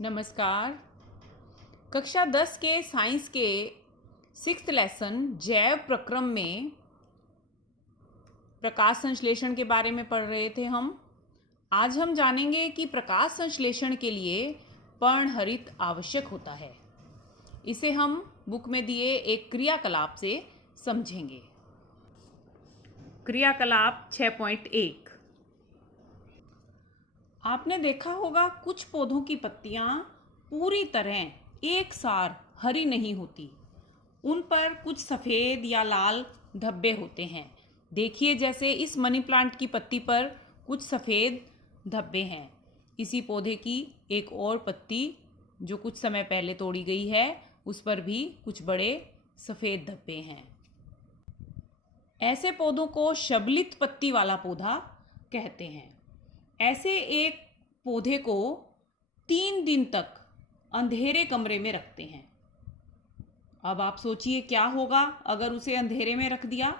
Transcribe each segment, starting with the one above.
नमस्कार। कक्षा 10 के साइंस के 6th लेसन जैव प्रक्रम में प्रकाश संश्लेषण के बारे में पढ़ रहे थे हम। आज हम जानेंगे कि प्रकाश संश्लेषण के लिए पर्णहरित आवश्यक होता है। इसे हम बुक में दिए एक क्रियाकलाप से समझेंगे। क्रियाकलाप 6.1। आपने देखा होगा कुछ पौधों की पत्तियां पूरी तरह एक सार हरी नहीं होती, उन पर कुछ सफ़ेद या लाल धब्बे होते हैं। देखिए, जैसे इस मनी प्लांट की पत्ती पर कुछ सफ़ेद धब्बे हैं। इसी पौधे की एक और पत्ती जो कुछ समय पहले तोड़ी गई है, उस पर भी कुछ बड़े सफ़ेद धब्बे हैं। ऐसे पौधों को शबलित पत्ती वाला पौधा कहते हैं। ऐसे एक पौधे को 3 दिन तक अंधेरे कमरे में रखते हैं। अब आप सोचिए क्या होगा अगर उसे अंधेरे में रख दिया।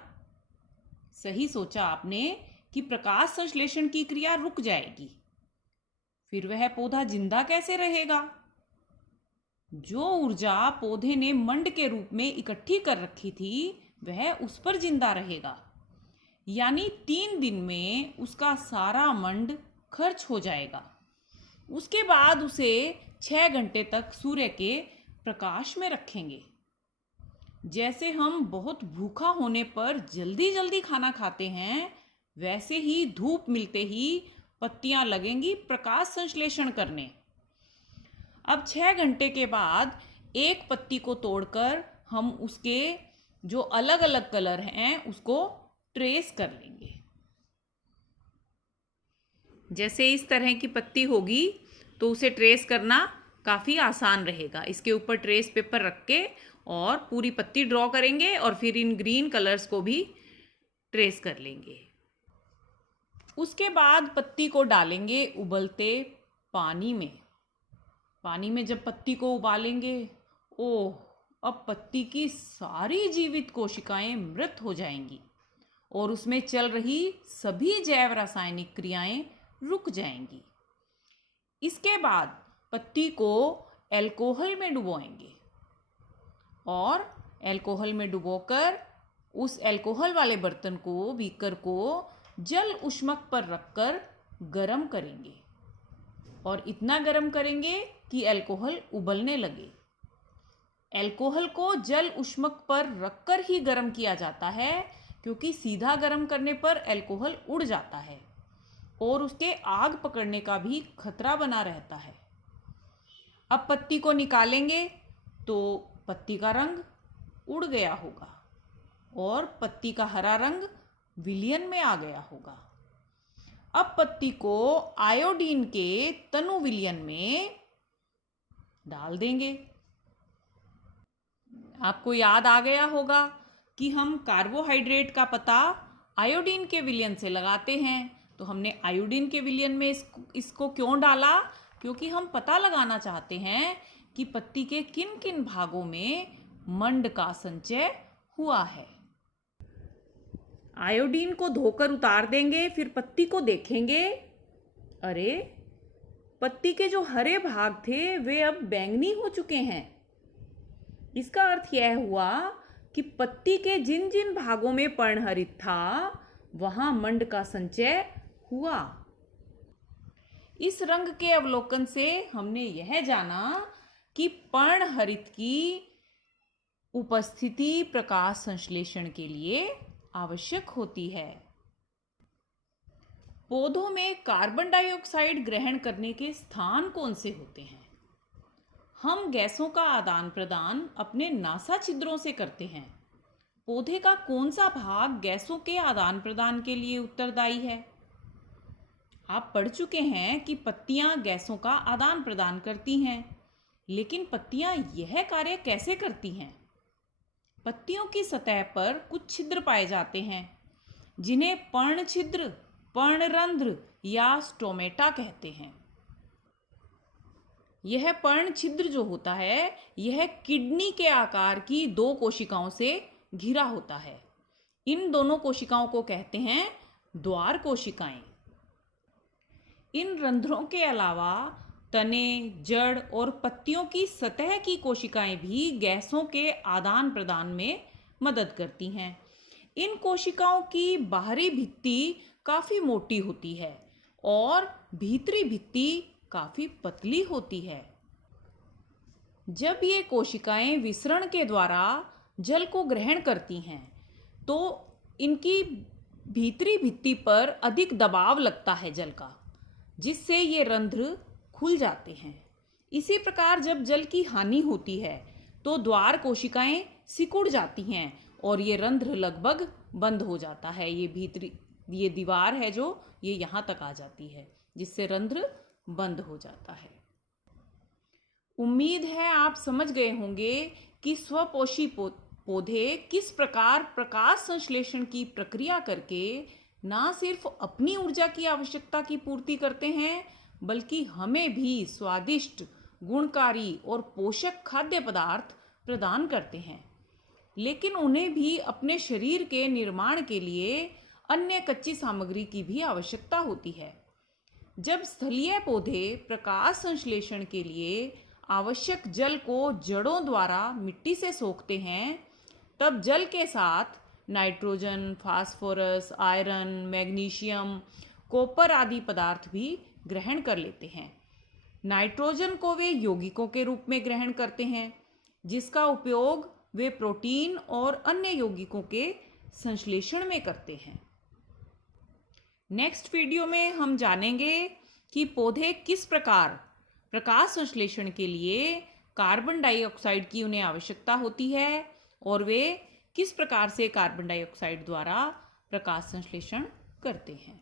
सही सोचा आपने कि प्रकाश संश्लेषण की क्रिया रुक जाएगी। फिर वह पौधा जिंदा कैसे रहेगा? जो ऊर्जा पौधे ने मंड के रूप में इकट्ठी कर रखी थी, वह उस पर जिंदा रहेगा। यानी 3 दिन में उसका सारा मंड खर्च हो जाएगा। उसके बाद उसे 6 घंटे तक सूर्य के प्रकाश में रखेंगे। जैसे हम बहुत भूखा होने पर जल्दी जल्दी खाना खाते हैं, वैसे ही धूप मिलते ही पत्तियां लगेंगी प्रकाश संश्लेषण करने। अब 6 घंटे के बाद एक पत्ती को तोड़कर हम उसके जो अलग अलग कलर हैं उसको ट्रेस कर लेंगे। जैसे इस तरह की पत्ती होगी तो उसे ट्रेस करना काफ़ी आसान रहेगा। इसके ऊपर ट्रेस पेपर रख के और पूरी पत्ती ड्रॉ करेंगे और फिर इन ग्रीन कलर्स को भी ट्रेस कर लेंगे। उसके बाद पत्ती को डालेंगे उबलते पानी में। पानी में जब पत्ती को उबालेंगे, ओह, अब पत्ती की सारी जीवित कोशिकाएं मृत हो जाएंगी और उसमें चल रही सभी जैव रासायनिक क्रियाएं रुक जाएंगी। इसके बाद पत्ती को अल्कोहल में डुबोएंगे और अल्कोहल में डुबोकर उस अल्कोहल वाले बर्तन को, बीकर को जल ऊष्मक पर रखकर गरम करेंगे और इतना गरम करेंगे कि अल्कोहल उबलने लगे। अल्कोहल को जल ऊष्मक पर रखकर ही गरम किया जाता है, क्योंकि सीधा गरम करने पर अल्कोहल उड़ जाता है और उसके आग पकड़ने का भी खतरा बना रहता है। अब पत्ती को निकालेंगे तो पत्ती का रंग उड़ गया होगा और पत्ती का हरा रंग विलयन में आ गया होगा। अब पत्ती को आयोडीन के तनु विलयन में डाल देंगे। आपको याद आ गया होगा कि हम कार्बोहाइड्रेट का पता आयोडीन के विलयन से लगाते हैं। तो हमने आयोडीन के विलयन में इसको क्यों डाला? क्योंकि हम पता लगाना चाहते हैं कि पत्ती के किन किन भागों में मंड का संचय हुआ है। आयोडीन को धोकर उतार देंगे, फिर पत्ती को देखेंगे। अरे, पत्ती के जो हरे भाग थे वे अब बैंगनी हो चुके हैं। इसका अर्थ यह हुआ कि पत्ती के जिन जिन भागों में पर्णहरित था, वहां मंड का संचय हुआ। इस रंग के अवलोकन से हमने यह जाना कि पर्णहरित की उपस्थिति प्रकाश संश्लेषण के लिए आवश्यक होती है। पौधों में कार्बन डाइऑक्साइड ग्रहण करने के स्थान कौन से होते हैं? हम गैसों का आदान प्रदान अपने नासा छिद्रों से करते हैं। पौधे का कौन सा भाग गैसों के आदान प्रदान के लिए उत्तरदायी है? आप पढ़ चुके हैं कि पत्तियां गैसों का आदान प्रदान करती हैं, लेकिन पत्तियां यह कार्य कैसे करती हैं? पत्तियों की सतह पर कुछ छिद्र पाए जाते हैं, जिन्हें पर्ण छिद्र, पर्णरंध्र या स्टोमेटा कहते हैं। यह पर्ण छिद्र जो होता है, यह किडनी के आकार की 2 कोशिकाओं से घिरा होता है। इन दोनों कोशिकाओं को कहते हैं द्वार कोशिकाएं। इन रंध्रों के अलावा तने, जड़ और पत्तियों की सतह की कोशिकाएं भी गैसों के आदान प्रदान में मदद करती हैं। इन कोशिकाओं की बाहरी भित्ति काफ़ी मोटी होती है और भीतरी भित्ति काफ़ी पतली होती है। जब ये कोशिकाएं विसरण के द्वारा जल को ग्रहण करती हैं तो इनकी भीतरी भित्ति पर अधिक दबाव लगता है जल का, जिससे ये रंध्र खुल जाते हैं। इसी प्रकार जब जल की हानि होती है तो द्वार कोशिकाएं सिकुड़ जाती हैं और ये रंध्र लगभग बंद हो जाता है। ये दीवार है जो ये यहाँ तक आ जाती है, जिससे रंध्र बंद हो जाता है। उम्मीद है आप समझ गए होंगे कि स्वपोषी पौधे किस प्रकार प्रकाश संश्लेषण की प्रक्रिया करके ना सिर्फ अपनी ऊर्जा की आवश्यकता की पूर्ति करते हैं, बल्कि हमें भी स्वादिष्ट, गुणकारी और पोषक खाद्य पदार्थ प्रदान करते हैं। लेकिन उन्हें भी अपने शरीर के निर्माण के लिए अन्य कच्ची सामग्री की भी आवश्यकता होती है। जब स्थलीय पौधे प्रकाश संश्लेषण के लिए आवश्यक जल को जड़ों द्वारा मिट्टी से सोखते हैं, तब जल के साथ nitrogen, phosphorus, iron, magnesium, copper आदि पदार्थ भी ग्रहण कर लेते हैं। नाइट्रोजन को वे यौगिकों के रूप में ग्रहण करते हैं, जिसका उपयोग वे प्रोटीन और अन्य यौगिकों के संश्लेषण में करते हैं। नेक्स्ट वीडियो में हम जानेंगे कि पौधे किस प्रकार प्रकाश संश्लेषण के लिए कार्बन डाइऑक्साइड की उन्हें आवश्यकता होती है और वे किस प्रकार से कार्बन डाइऑक्साइड द्वारा प्रकाश संश्लेषण करते हैं।